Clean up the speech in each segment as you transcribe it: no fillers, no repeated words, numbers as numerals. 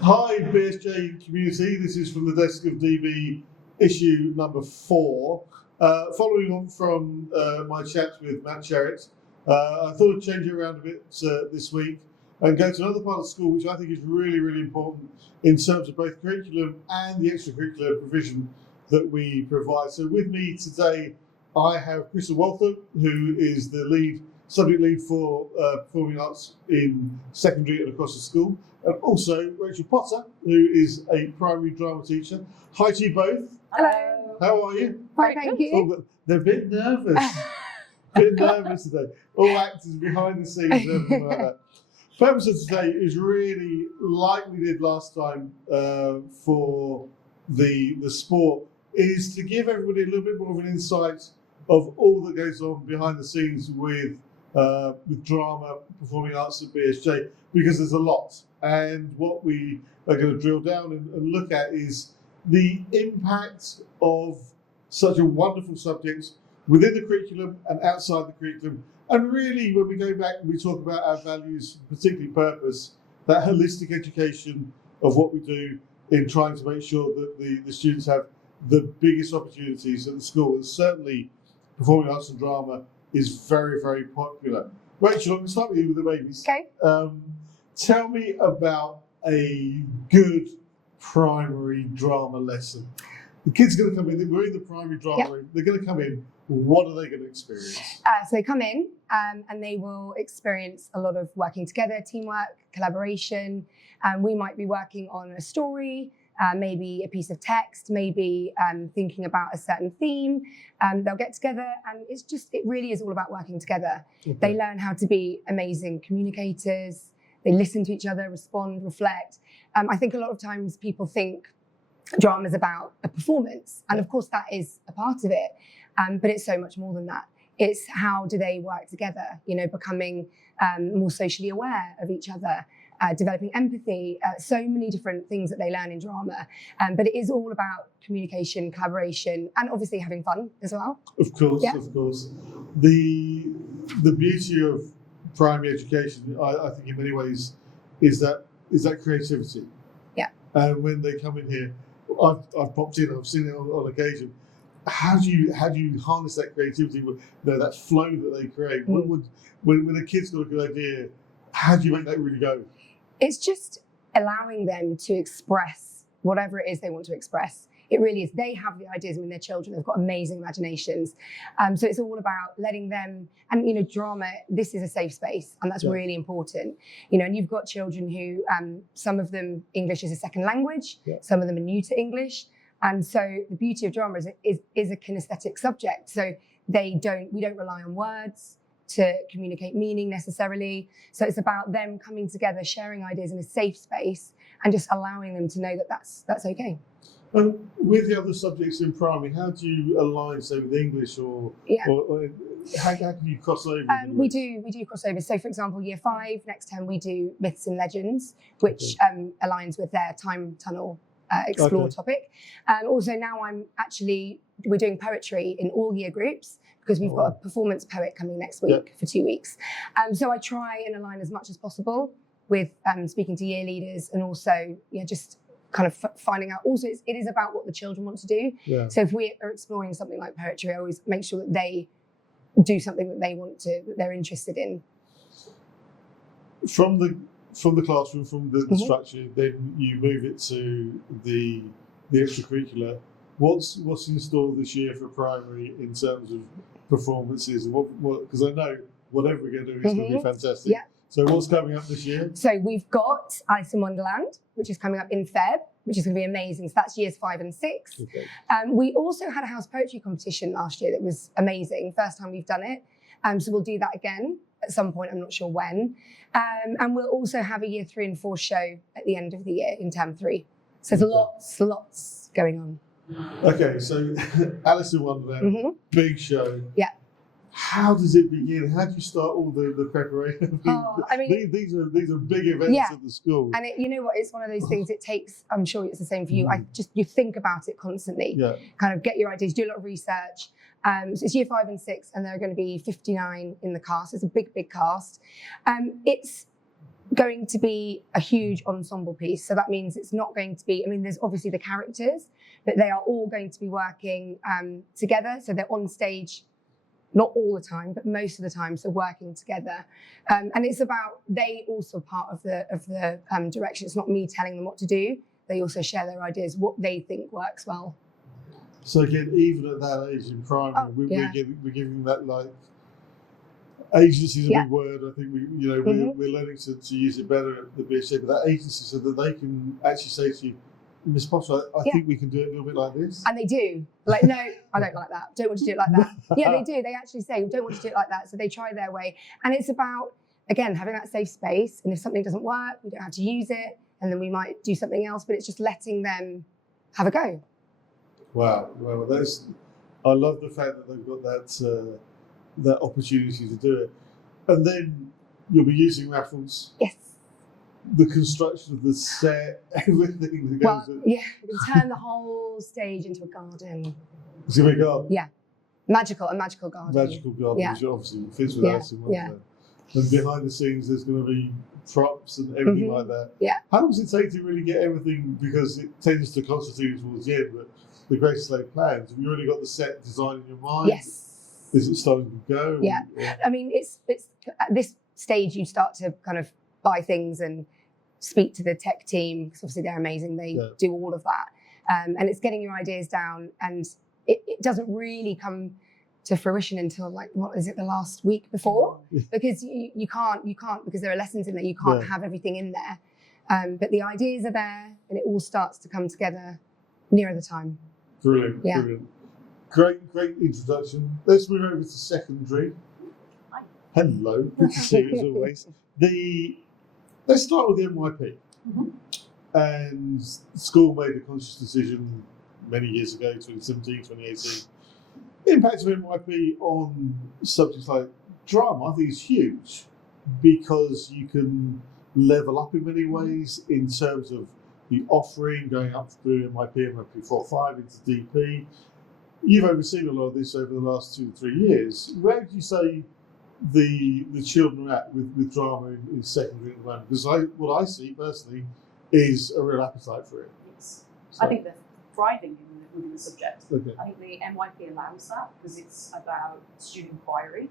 Hi BSJ community, this is from the desk of DB issue number 4. Following on from my chat with Matt Sherritt, I thought I'd change it around a bit this week and go to another part of school which I think is really, really important in terms of both curriculum and the extracurricular provision that we provide. So with me today I have Crystal Walther, who is the subject lead for performing arts in secondary and across the school, and also Rachel Potter, who is a primary drama teacher. Hi to you both. Hello. How are you? Fine, thank you. Oh, they're a bit nervous. Today. All actors behind the scenes and everything like that. The purpose of today is really like we did last time for the sport, is to give everybody a little bit more of an insight of all that goes on behind the scenes with drama, performing arts at BSJ, because there's a lot. And what we are going to drill down and look at is the impact of such a wonderful subject within the curriculum and outside the curriculum. And really, when we go back and we talk about our values, particularly purpose, that holistic education of what we do in trying to make sure that the students have the biggest opportunities at the school. And certainly performing arts and drama is very, very popular. Rachel, I'm going to start with you with the babies. Okay. Tell me about a good primary drama lesson. The kids are going to come in, we're in the primary drama room, they're going to come in, what are they going to experience? So they come in and they will experience a lot of working together, teamwork, collaboration. We might be working on a story, maybe a piece of text, maybe thinking about a certain theme. They'll get together and it really is all about working together. Okay. They learn how to be amazing communicators. They listen to each other, respond, reflect. I think a lot of times people think drama is about a performance, and of course that is a part of it, but it's so much more than that. It's how do they work together, becoming more socially aware of each other, developing empathy, so many different things that they learn in drama. But it is all about communication, collaboration, and obviously having fun as well. Of course, yeah. Of course. The beauty of primary education, I think in many ways, is that creativity. Yeah. And when they come in here, I've popped in, I've seen it on occasion. How do you harness that creativity, that flow that they create? When a kid's got a good idea, how do you make that really go? It's just allowing them to express whatever it is they want to express. It really is. They have the ideas. I mean, they're children. They've got amazing imaginations. So it's all about letting them, and drama, this is a safe space, and that's really important. And you've got children who, some of them, English is a second language. Yeah. Some of them are new to English. And so the beauty of drama is a kinesthetic subject. So we don't rely on words to communicate meaning necessarily. So it's about them coming together, sharing ideas in a safe space, and just allowing them to know that that's okay. With the other subjects in primary, how do you align, say, with English or how can you cross over? We do crossovers. So, for example, year 5, next term, we do myths and legends, which aligns with their time tunnel explore topic. Also, now we're doing poetry in all year groups because we've got a performance poet coming next week for 2 weeks. So I try and align as much as possible with speaking to year leaders, and also just kind of finding out. Also, it is about what the children want to do. Yeah. So if we are exploring something like poetry, I always make sure that they do something that they're interested in. From the classroom, from the structure, then you move it to the extracurricular. What's in store this year for primary in terms of performances? And what? Because I know whatever we're going to do is going to be fantastic. Yeah. So what's coming up this year? So we've got Alice in Wonderland, which is coming up in Feb, which is going to be amazing. So that's years 5 and 6. Okay. We also had a house poetry competition last year that was amazing. First time we've done it. So we'll do that again at some point. I'm not sure when. And we'll also have a year 3 and 4 show at the end of the year in term 3. So there's lots going on. Okay, so Alice in Wonderland, big show. Yeah. How does it begin? How do you start all the preparation? These are big events at the school. And you know what? It's one of those things. It takes. I'm sure it's the same for you. You think about it constantly. Yeah. Kind of get your ideas. Do a lot of research. So it's year 5 and 6, and there are going to be 59 in the cast. It's a big cast. It's going to be a huge ensemble piece. So that means it's not going to be, I mean, there's obviously the characters, but they are all going to be working together. So they're on stage, not all the time, but most of the time, so working together. And it's about, they also part of the direction. It's not me telling them what to do. They also share their ideas, what they think works well. So again, even at that age in primary, yeah. we're giving that, like, agency is a big word. I think we're learning to use it better at the BSJ, but that agency, so that they can actually say to you, Miss Potter, I think we can do it a little bit like this. And they do. Like, no, I don't like that. Don't want to do it like that. Yeah, they do. They actually say, don't want to do it like that. So they try their way. And it's about, again, having that safe space. And if something doesn't work, we don't have to use it. And then we might do something else, but it's just letting them have a go. Wow. Well, I love the fact that they've got that opportunity to do it. And then you'll be using raffles. Yes. The construction of the set, everything that goes with it. Yeah, we can turn the whole stage into a garden. It's going to be a garden. Yeah. A magical garden. Magical garden, which obviously fits with us in one way. And behind the scenes, there's going to be props and everything like that. Yeah. How long does it take to really get everything, because it tends to constitute towards the end, but the Great Slave plans, have you already got the set design in your mind? Yes. Is it starting to go? Yeah. I mean, it's at this stage you start to kind of buy things and speak to the tech team, because obviously they're amazing. They do all of that. And it's getting your ideas down, and it doesn't really come to fruition until, like, what is it, the last week before? Because you can't, because there are lessons in there, you can't have everything in there. But the ideas are there, and it all starts to come together nearer the time. Brilliant, brilliant. Great introduction. Let's move over to secondary. Hi. Hello, good to see you as always. Let's start with the NYP. And the school made a conscious decision many years ago, 2017, 2018. The impact of NYP on subjects like drama, I think, is huge, because you can level up in many ways in terms of the offering, going up through NYP 4-5 into DP. You've overseen a lot of this over the last 2 to 3 years. Where would you say the children are at with drama in secondary at the moment? Because what I see personally is a real appetite for it. Yes. So. I think they're thriving within the subject. Okay. I think the NYP allows that, because it's about student inquiry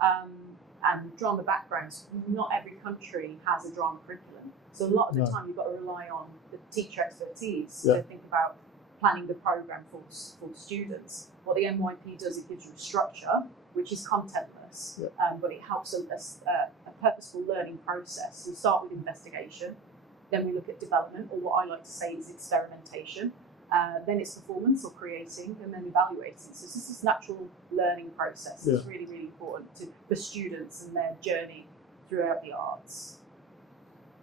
and drama backgrounds. Not every country has a drama curriculum, so a lot of the time you've got to rely on the teacher expertise to think about planning the program for the students. What the NYP does, it gives you a structure which is contentless, but it helps a purposeful learning process. We start with investigation, then we look at development, or what I like to say is experimentation, then it's performance or creating, and then evaluating. So this is natural learning process. It's really, really important for students and their journey throughout the arts.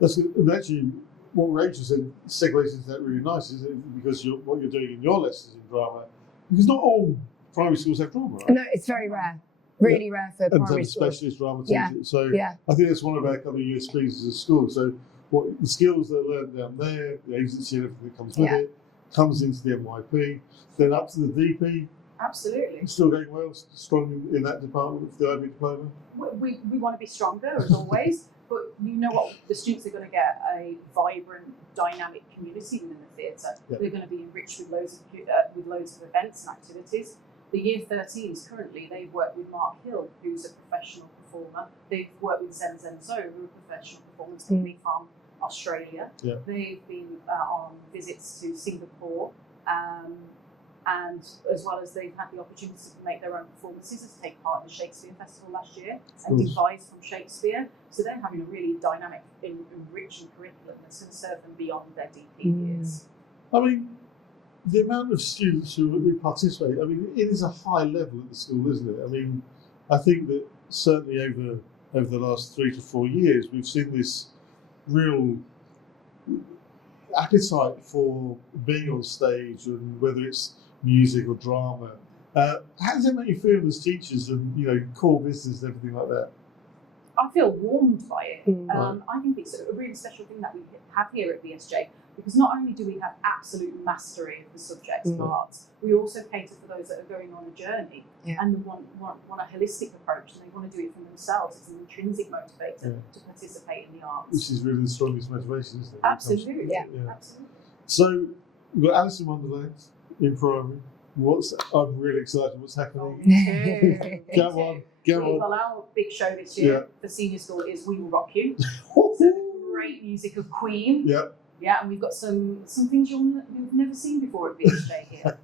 That's good. And actually, what Rachel said segues into that really nice, is it? Because what you're doing in your lessons in drama, because not all primary schools have drama, right? No, it's very rare. Really rare for primary schools. Specialist drama teachers. So I think that's one of our kind of USPs as a school. So what the skills that are learned down there, the agency and everything that comes with it, comes into the NYP, then up to the DP. Absolutely. Still going well, strong in that department for the IB diploma? We want to be stronger, as always, but you know what, the students are going to get a vibrant, dynamic community within the theatre. They're going to be enriched with loads of events and activities. The Year 13s currently, they've worked with Mark Hill, who's a professional performer. They've worked with Zen Zen Zo, who are a professional performance company from Australia. They've been on visits to Singapore, and as well as they've had the opportunity to make their own performances, to take part in the Shakespeare Festival last year and devise from Shakespeare. So they're having a really dynamic, enriching curriculum that's going to serve them beyond their DP years. I mean, the amount of students who participate, I mean, it is a high level at the school, isn't it? I mean, I think that certainly over the last 3 to 4 years, we've seen this real appetite for being on stage, and whether it's music or drama. How does that make you feel as teachers, and core business and everything like that? I feel warmed by it. I think it's a really special thing that we have here at BSJ. Because not only do we have absolute mastery of the subjects of arts, we also cater for those that are going on a journey and want a holistic approach, and they want to do it for themselves. It's an intrinsic motivator to participate in the arts. Which is really the strongest motivation, isn't it? Absolutely, absolutely. So we've got Alice in Wonderland in primary. I'm really excited what's happening. Come on. Well, our big show this year for senior school is We Will Rock You. So the great music of Queen. Yeah, and we've got some things you've never seen before at BSJ here.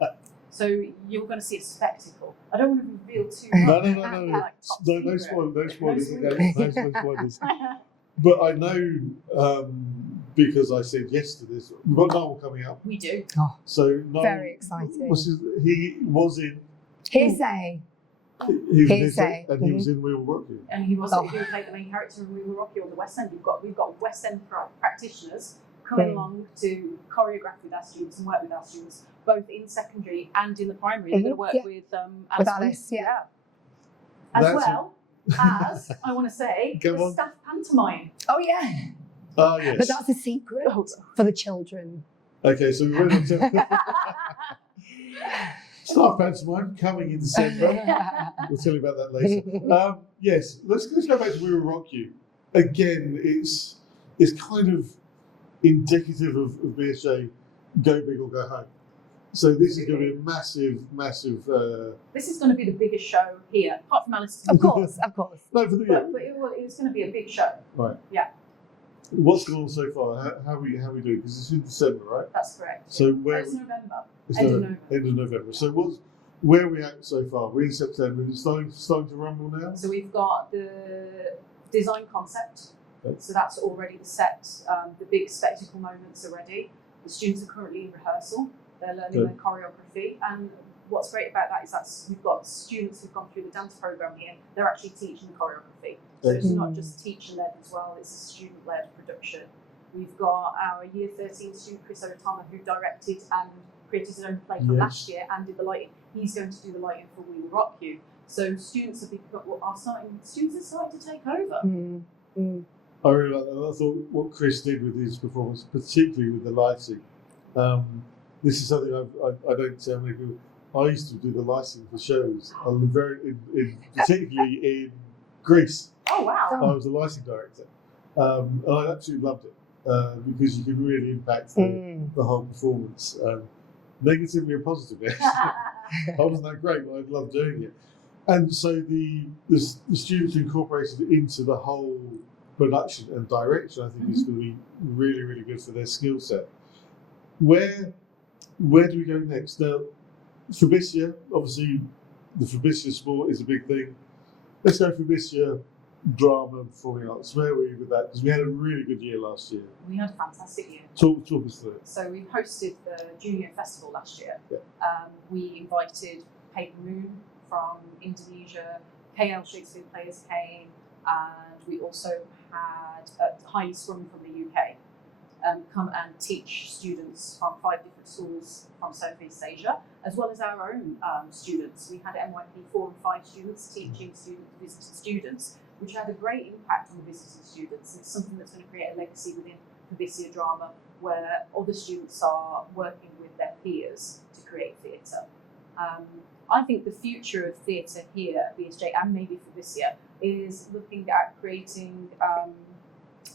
So you're going to see a spectacle. I don't want to reveal too much. No. No spoilers. No spoilers. But I know, because I said yes to this, we've got Noel coming up. We do. Oh, so Noel, very exciting. He was in Hearsay. Hearsay, and he was in We Will Rock You. And he was. He played the main character in We Will Rock You on the West End. We've got West End practitioners coming along to choreograph with our students and work with our students, both in secondary and in the primary. They're going to work with Alice. As well as, I want to say, the staff pantomime. Oh, yeah. Oh, yes. But that's a secret for the children. Okay, so we're going to staff pantomime coming in December. We'll tell you about that later. Yes, let's go back to We Will Rock You. Again, it's kind of indicative of BSJ, go big or go home. So this is going to be a massive. This is going to be the biggest show here, apart from Alice. Of course. No, but it's going to be a big show. Right. Yeah. What's gone on so far? How we doing? Because it's in December, right? That's correct. So where? It's November. End of November. So where are we at so far? We're in September. It's starting to rumble now. So we've got the design concept. Okay. So that's already the set. The big spectacle moments are ready. The students are currently in rehearsal. They're learning their choreography, and what's great about that is that we've got students who've gone through the dance program here. They're actually teaching the choreography, so it's not just teacher-led as well. It's a student-led production. We've got our Year 13 student Chris Otama, who directed and created his own play from last year and did the lighting. He's going to do the lighting for We Will Rock You. So students are starting to take over. I really like that. I thought what Chris did with his performance, particularly with the lighting. This is something I don't tell many people. I used to do the lighting for shows, particularly in Greece. Oh, wow. I was a lighting director. And I absolutely loved it because you can really impact the whole performance, negatively and positively. I wasn't that great, but I loved doing it. And so the students incorporated it into the whole production and direction. I think is going to be really, really good for their skill set. Where do we go next? Now, Fabisia, obviously, the Fabisia sport is a big thing. Let's go Fabisia drama and performing arts. Where were you with that? Because we had a really good year last year. We had a fantastic year. Talk us through it. So we hosted the Junior Festival last year. Yeah. We invited Paper Moon from Indonesia, KL Shakespeare Players came, and we also had Highly Sprung from the UK come and teach students from 5 different schools from Southeast Asia, as well as our own students. We had MYP 4 and 5 students teaching visiting students, which had a great impact on the visiting students. And it's something that's going to create a legacy within Fabisia drama, where other students are working with their peers to create theatre. I think the future of theatre here at BSJ, and maybe Fabisia, is looking at creating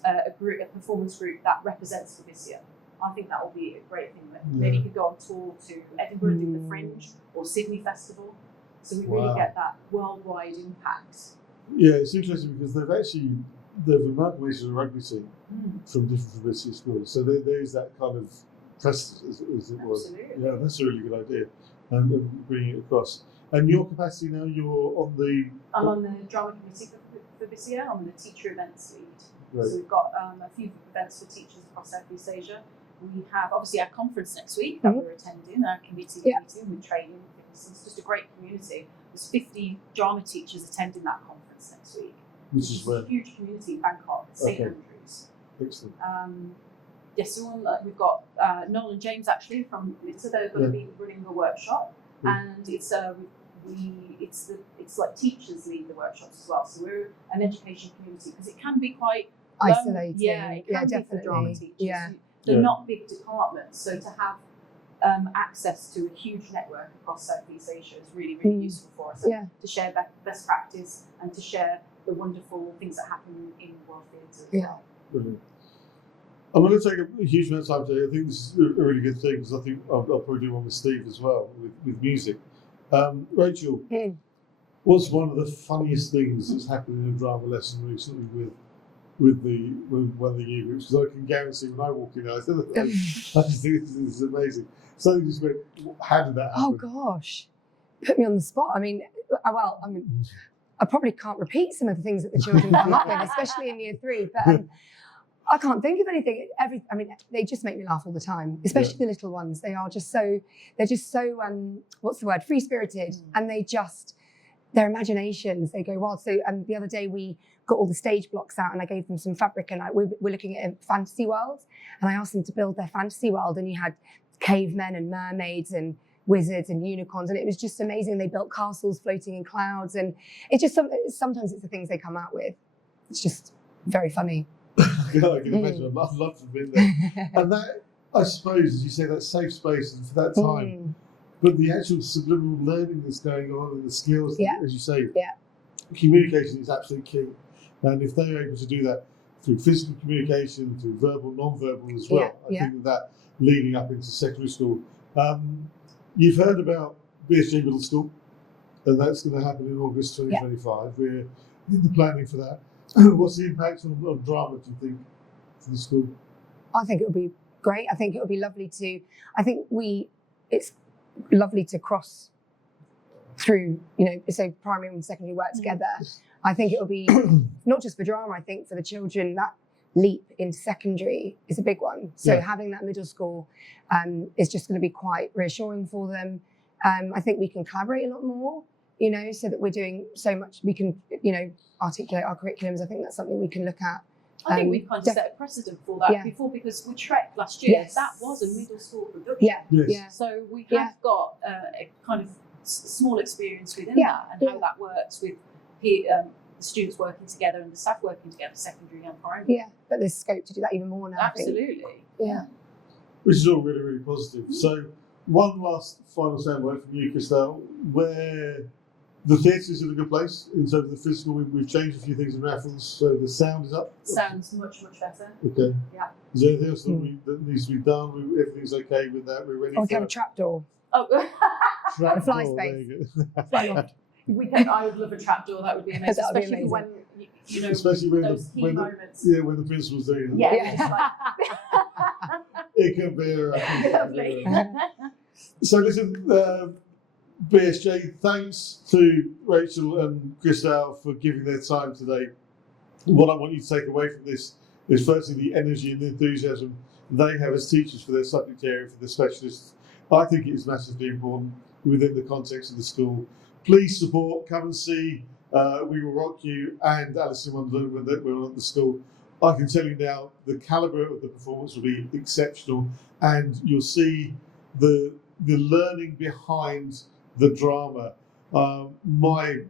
a performance group that represents Fabisia. I think that will be a great thing. Maybe you could go on tour to Edinburgh and do the Fringe or Sydney Festival. So we really get that worldwide impact. Yeah, it's interesting because they've amalgamated a rugby team from different Fabisia schools. So there is that kind of precedent as it was. Absolutely. Yeah, that's a really good idea. And bringing it across. And your capacity now, I'm on the drama committee for Fabisia. I'm the teacher events lead. Right. So we've got a few events for teachers across Southeast Asia. We have obviously our conference next week that we're attending, our committee meeting with training. It's just a great community. There's 50 drama teachers attending that conference next week. Which is where? A huge community in Bangkok, St Andrews. Excellent. Yes, so we've got Noel and James actually from Litter. They're going to be running a workshop, and it's like teachers lead the workshops as well. So we're an education community because it can be quite isolating. It can be definitely. for drama teachers. They're Yeah. not big departments, so to have access to a huge network across Southeast Asia is really, really useful for us. Yeah. To share best practice and to share the wonderful things that happen in world theatre as Yeah. well. Brilliant. I'm going to take a huge amount of time today. I think this is a really good thing because I think I'll probably do one with Steve as well with music. Rachel, what's one of the funniest things that's happened in a drama lesson recently with one of the year groups? Because I can guarantee when I walk in, I just think this is amazing. Something just went, how did that happen? Oh gosh, put me on the spot. I mean, I probably can't repeat some of the things that the children come up with, especially in year 3. But I can't think of anything. They just make me laugh all the time, especially the little ones. They're just so what's the word? Free-spirited, and their imaginations, they go wild. So the other day we got all the stage blocks out and I gave them some fabric and we're looking at a fantasy world and I asked them to build their fantasy world, and you had cavemen and mermaids and wizards and unicorns, and it was just amazing. They built castles floating in clouds, and it's just sometimes it's the things they come out with. It's just very funny. I can imagine. I'd love to have been there. And that, I suppose, as you say, that safe space and for that time. But the actual subliminal learning that's going on and the skills, as you say, communication is absolutely key. And if they're able to do that through physical communication, through verbal, non-verbal as well, I think that leading up into secondary school. You've heard about BSJ Middle School, and that's going to happen in August 2025. We're in the planning for that. What's the impact on drama, do you think, for the school? I think it would be great. I think it would be lovely to, it's lovely to cross through, so primary and secondary work together. I think it will be, not just for drama, I think for the children, that leap into secondary is a big one. So having that middle school is just going to be quite reassuring for them. I think we can collaborate a lot more, so that we're doing so much, we can, articulate our curriculums. I think that's something we can look at. I think we've kind of set a precedent for that before, because with Trek last year, that was a middle school production. So we have got a kind of small experience within that and how that works with the students working together and the staff working together, secondary and primary. Yeah, but there's scope to do that even more now. Absolutely. Yeah. Which is all really, really positive. So one last final soundbite from you, Christelle, where the theatre is in a good place in terms of the physical. We've changed a few things in Raffles, so the sound is up. Sounds much, much better. Okay. Yeah. Is there anything else that needs to be done? Everything's okay with that? We're ready we can have a trapdoor. Oh, The fly space. Fly loft. I would love a trapdoor. That would be amazing, That would be especially amazing. when especially when those key moments. when the principal's doing it. Yeah. Just like, It can be lovely. So listen, BSJ, thanks to Rachel and Christelle for giving their time today. What I want you to take away from this is firstly the energy and the enthusiasm they have as teachers for their subject area, for the specialists. I think it is massively important within the context of the school. Please support, come and see We Will Rock You and Alice in Wonderland when we're at the school. I can tell you now, the calibre of the performance will be exceptional, and you'll see the learning behind the drama. My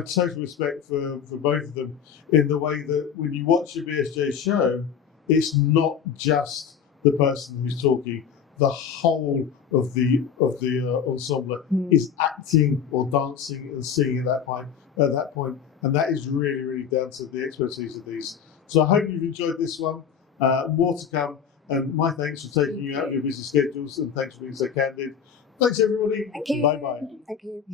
total respect for both of them in the way that when you watch a BSJ show, it's not just the person who's talking. The whole of the ensemble is acting or dancing and singing at that point, and that is really, really down to the expertise of these. So I hope you've enjoyed this one. More to come, and my thanks for taking you out of your busy schedules, and thanks for being so candid. Thanks, everybody. Thank you. Bye bye. Thank you.